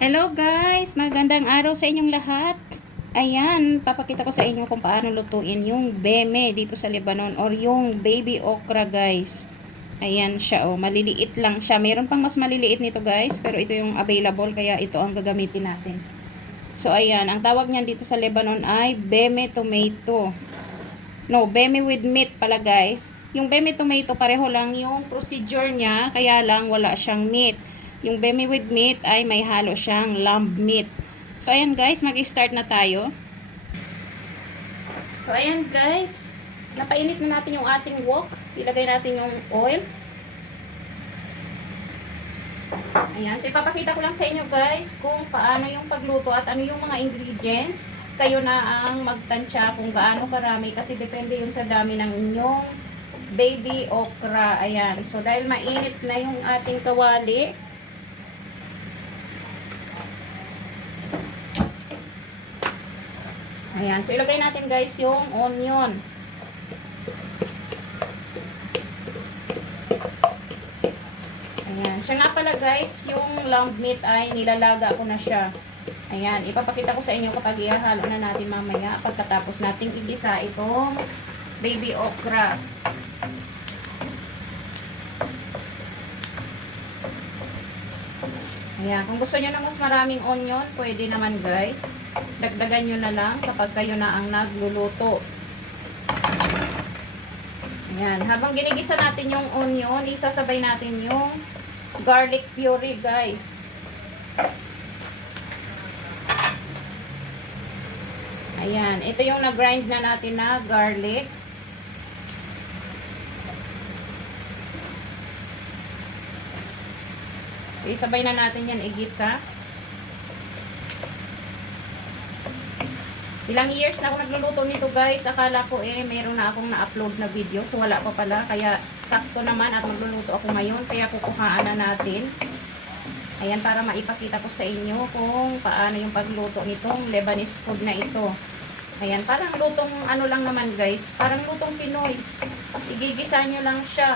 Hello guys! Magandang araw sa inyong lahat. Ayan, papakita ko sa inyo kung paano lutuin yung beme dito sa Lebanon or yung baby okra guys. Ayan siya oh, maliliit lang siya. Mayroon pang mas maliliit nito guys, pero ito yung available kaya ito ang gagamitin natin. So ayan, ang tawag niyan dito sa Lebanon ay beme tomato. No, beme with meat pala guys. Yung beme tomato pareho lang yung procedure niya, kaya lang wala siyang meat. Yung beme with meat ay may halo siyang lamb meat. So ayan guys, mag-start na tayo. So ayan guys, napainit na natin yung ating wok. Ilagay natin yung oil. Ayan, so ipapakita ko lang sa inyo guys kung paano yung pagluto at ano yung mga ingredients. Kayo na ang magtansya kung gaano karami kasi depende yun sa dami ng inyong baby okra. Ayan, so dahil mainit na yung ating kawali, ayan, so ilagay natin guys yung onion. Ayan, siya nga pala guys, yung lamb meat ay nilalaga ko na siya. Ayan, ipapakita ko sa inyo kapag ihahalo na natin mamaya pagkatapos nating igisa itong baby okra. Ayan, kung gusto nyo ng mas maraming onion, pwede naman guys. Dagdagan nyo na lang kapag kayo na ang nagluluto. Ayan, habang ginigisa natin yung onion, isasabay natin yung garlic puree guys. Ayan, ito yung na-grind na natin na garlic. So, isabay na natin yan igisa. Ilang years na ako nagluluto nito guys. Akala ko meron na akong na-upload na video. So wala pa pala. Kaya sakto naman at magluluto ako ngayon. Kaya kukuhaan na natin. Ayan, para maipakita ko sa inyo kung paano yung pagluto nitong Lebanese food na ito. Ayan, parang lutong ano lang naman guys. Parang lutong Pinoy. Igigisa nyo lang siya.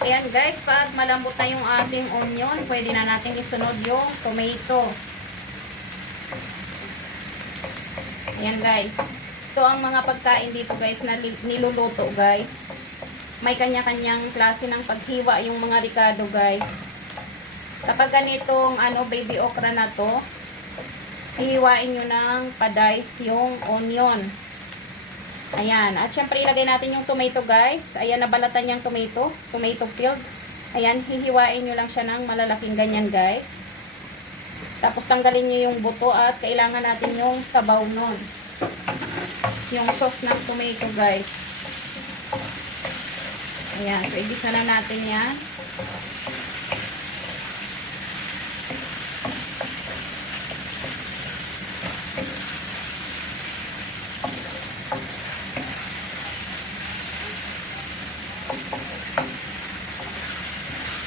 Ayan guys, pag malambot na yung ating onion, pwede na natin isunod yung tomato. Ayan guys. So ang mga pagkain dito guys na niluluto guys, may kanya-kanyang klase ng paghiwa yung mga ricado guys. Kapag ganitong baby okra na to, hihiwain nyo ng pa-dice yung onion. Ayan. At syempre ilagay natin yung tomato guys. Ayan, nabalatan yung tomato field. Ayan, hihiwain nyo lang siya ng malalaking ganyan guys. Tapos tanggalin nyo yung buto at kailangan natin yung sabaw nun. Yung sauce ng tomato guys. Ayan, so igisa na natin yan.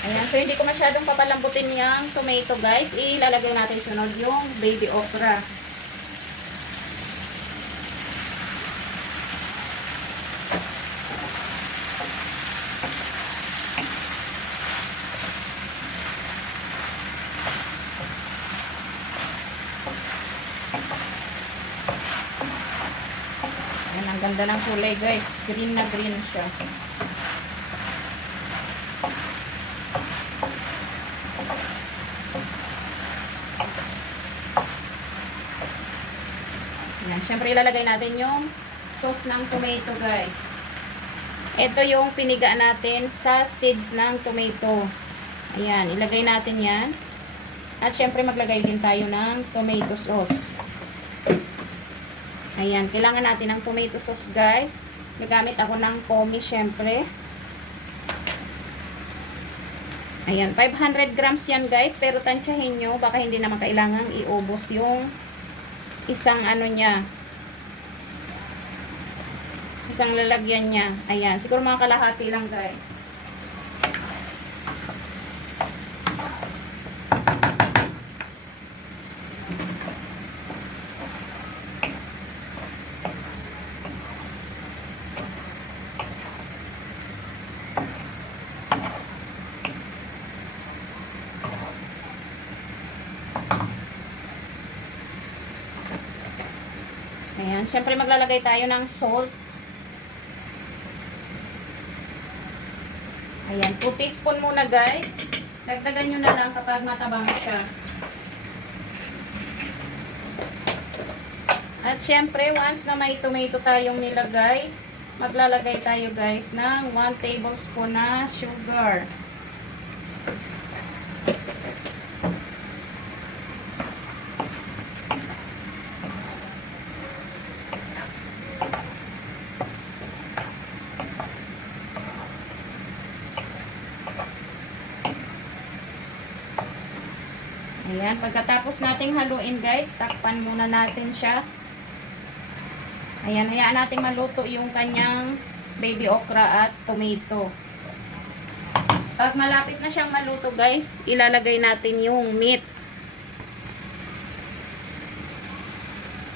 Ayan, so hindi ko masyadong papalambutin yung tomato guys. Ilalagay natin sunod yung baby okra. Ayan, ang ganda ng kulay guys. Green na green siya. Ayan, syempre ilalagay natin yung sauce ng tomato guys. Ito yung piniga natin sa seeds ng tomato. Ayan, ilagay natin yan. At syempre maglagay din tayo ng tomato sauce. Ayan, kailangan natin ng tomato sauce guys. Nagamit ako ng Comi syempre. Ayan, 500 grams yan guys. Pero tansyahin nyo, baka hindi naman kailangang iubos yung isang ano niya. Isang lalagyan niya. Ayan, siguro mga kalahati lang guys. Ayan, syempre maglalagay tayo ng salt. Ayan, 2 teaspoon muna guys. Dagdagan nyo na lang kapag matabang siya. At syempre, once na may tomato tayong nilagay, maglalagay tayo guys ng 1 tablespoon na sugar. Ayan, pagkatapos nating haluin guys, takpan muna natin siya. Ayan, hayaan natin maluto yung kanyang baby okra at tomato. Pag malapit na siyang maluto guys, ilalagay natin yung meat.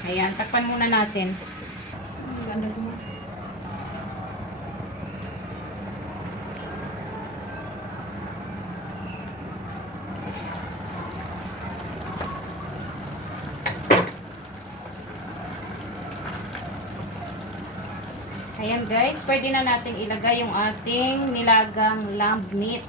Ayan, takpan muna natin. Ganda mo. Ayan guys, pwede na natin ilagay yung ating nilagang lamb meat.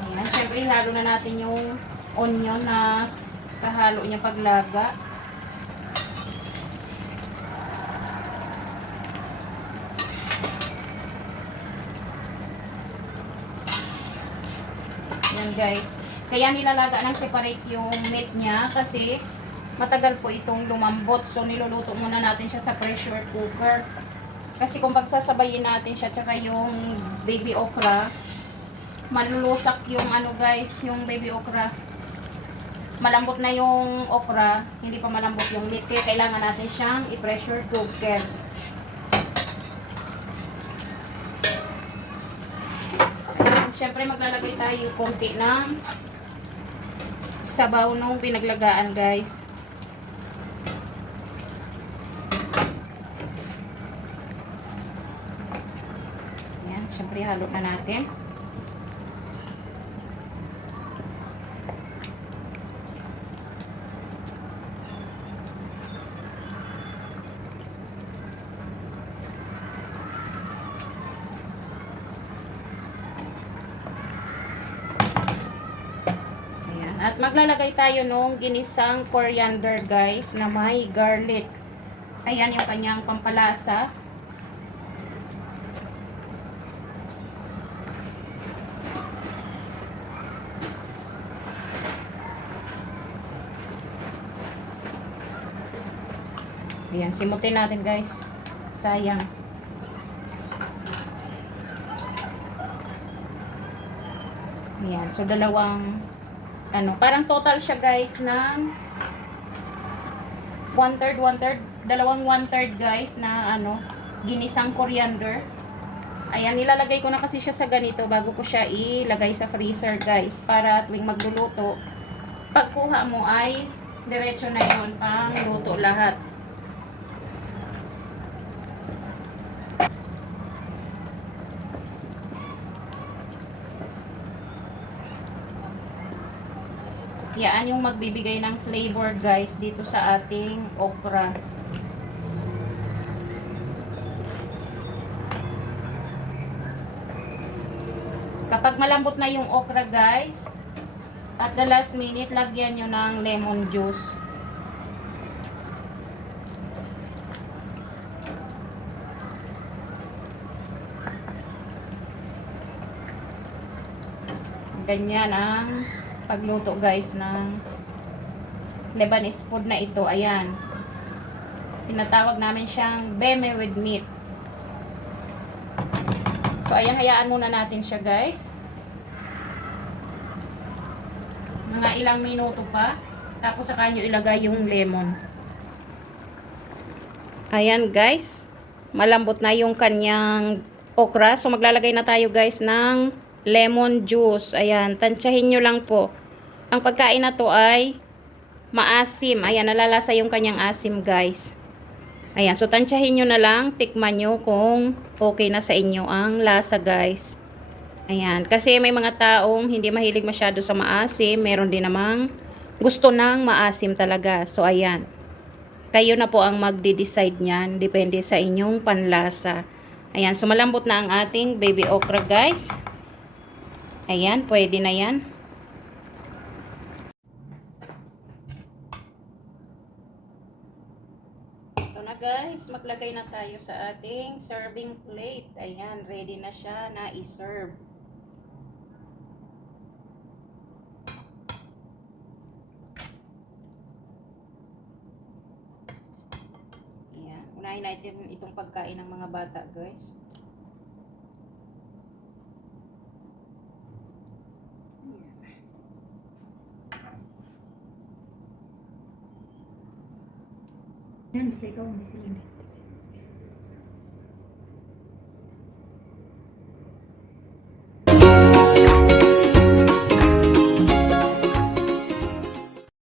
Ayan, syempre ihalo na natin yung onion na kahalo niya paglaga. Yan guys. Kaya nilalaga ng separate yung meat niya kasi matagal po itong lumambot. So niluluto muna natin siya sa pressure cooker. Kasi kung pagsasabayin natin siya tsaka yung baby okra, malulusak yung ano guys, yung baby okra. Malambot na yung okra, hindi pa malambot yung meat. Kaya kailangan natin siyang i-pressure cooker. Siyempre maglalagay tayo konti ng sabaw nung pinaglagaan guys. Yan, siyempre halo na natin. At maglalagay tayo nung ginisang coriander guys na may garlic. Ayan yung kanyang pampalasa. Ayan, simutin natin guys. Sayang. Ayan, so dalawang parang total siya guys ng 1/3, dalawang 1/3 guys na ginisang coriander. Ayan, nilalagay ko na kasi siya sa ganito bago ko siya ilagay sa freezer guys, para tuwing magluluto, pagkuha mo ay diretso na yon pang luto lahat. Yan yung magbibigay ng flavor guys dito sa ating okra. Kapag malambot na yung okra guys, at the last minute, lagyan nyo ng lemon juice. Ganyan ang pagluto guys ng Lebanese food na ito. Ayan. Tinatawag namin siyang beme with meat. So, ayan, hayaan muna natin siya, guys. Mga ilang minuto pa. Tapos, saka nyo ilagay yung lemon. Ayan, guys. Malambot na yung kanyang okra. So, maglalagay na tayo, guys, ng lemon juice. Ayan, tansyahin nyo lang po. Ang pagkain na to ay maasim. Ayan, nalalasa yung kanyang asim, guys. Ayan, so tansyahin nyo na lang, tikman nyo kung okay na sa inyo ang lasa, guys. Ayan, kasi may mga taong hindi mahilig masyado sa maasim, meron din namang gusto ng maasim talaga. So, ayan, kayo na po ang magde-decide niyan, depende sa inyong panlasa. Ayan, so malambot na ang ating baby okra, guys. Ayan, pwede na yan. Guys, maglagay na tayo sa ating serving plate. Ayan, ready na siya na i-serve. Ayan, unahin natin itong pagkain ng mga bata, guys. Yan, basta ikaw ang disipline.